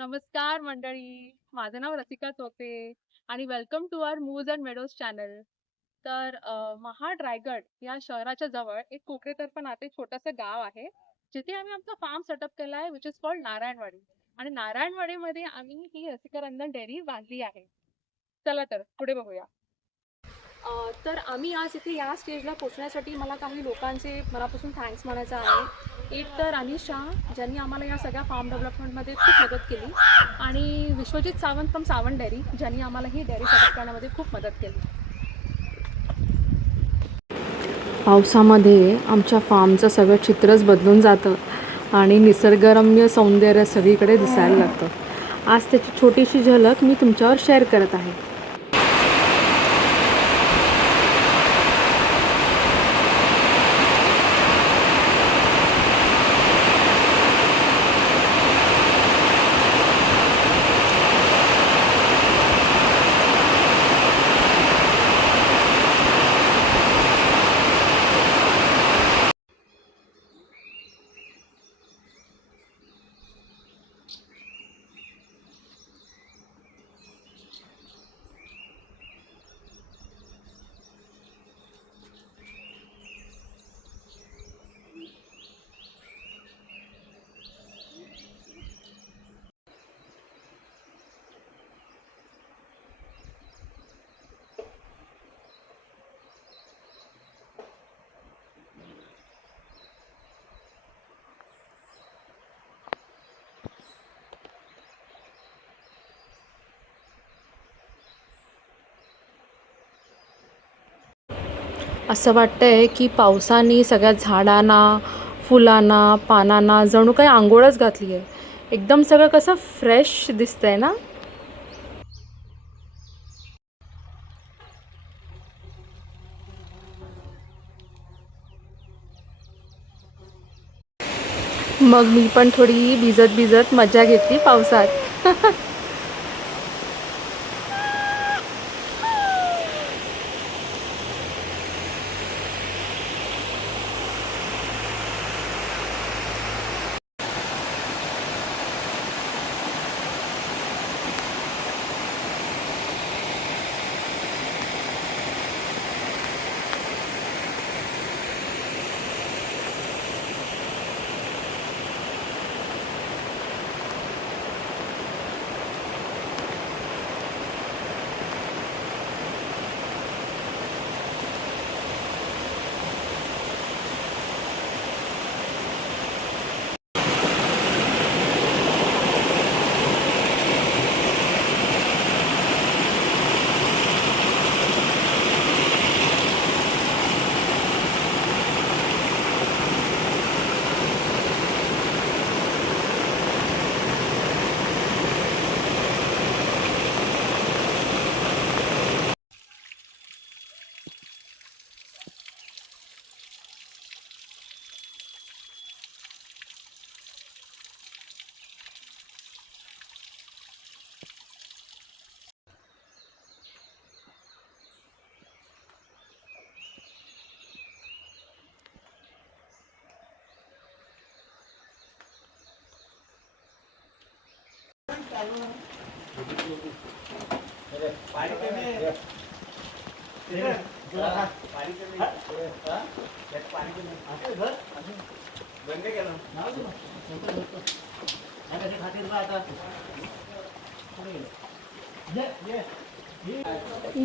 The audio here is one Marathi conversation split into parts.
नमस्कार मंडळी, माझं नाव रसिका चोपे आणि welcome to our Moves and Meadows channel. तर महाड रायगड या शहराच्या जवळ एक कोकणेतर्फे नाते छोटंसं गाव आहे, जिथे आम्ही आमचा फार्म सेटअप केला आहे, विच इज कॉल्ड नारायणवाडी. आणि नारायणवाडीमध्ये आम्ही ही रसिका रंजन डेअरी बांधली आहे. चला तर पुढे बघूया. तर आम्ही आज इथे या स्टेजला पोहोचण्यासाठी मला काही लोकांचे मनापासून थँक्स म्हणायचं आहे. एक तर अनिश शाह, ज्यांनी आम्हाला या सगळ्या फार्म डेव्हलपमेंटमध्ये खूप मदत केली, आणि विश्वजित सावंत फ्रॉम सावंत डेअरी, ज्यांनी आम्हाला ही डेअरी सेटअप करण्यामध्ये खूप मदत केली. पावसामध्ये आमच्या फार्मचं सगळं चित्रच बदलून जातं आणि निसर्गरम्य सौंदर्य सगळीकडे दिसायला लागतं. आज त्याची छोटीशी झलक मी तुमच्यावर शेअर करत आहे. असं वाटतंय की पावसाने सगळ्या झाडांना, फुलांना, पानांना जणू काही आंघोळच घातली आहे. एकदम सगळं कसं फ्रेश दिसतंय ना. मग मी पण थोडी भिजत भिजत मजा घेतली पावसात.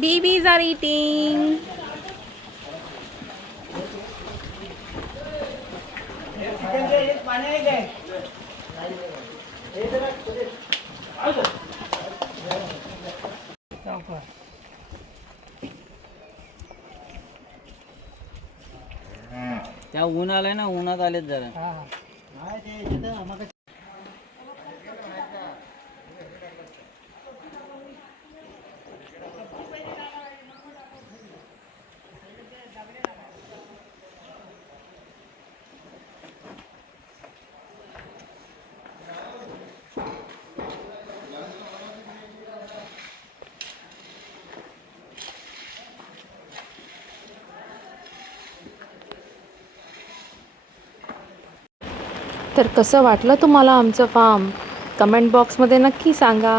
Babies are eating. त्या ऊन आलंय ना, उन्हात आलेत जरा. तर कसं वाटलं तुम्हाला आमचं फार्म? कमेंट बॉक्समध्ये नक्की सांगा.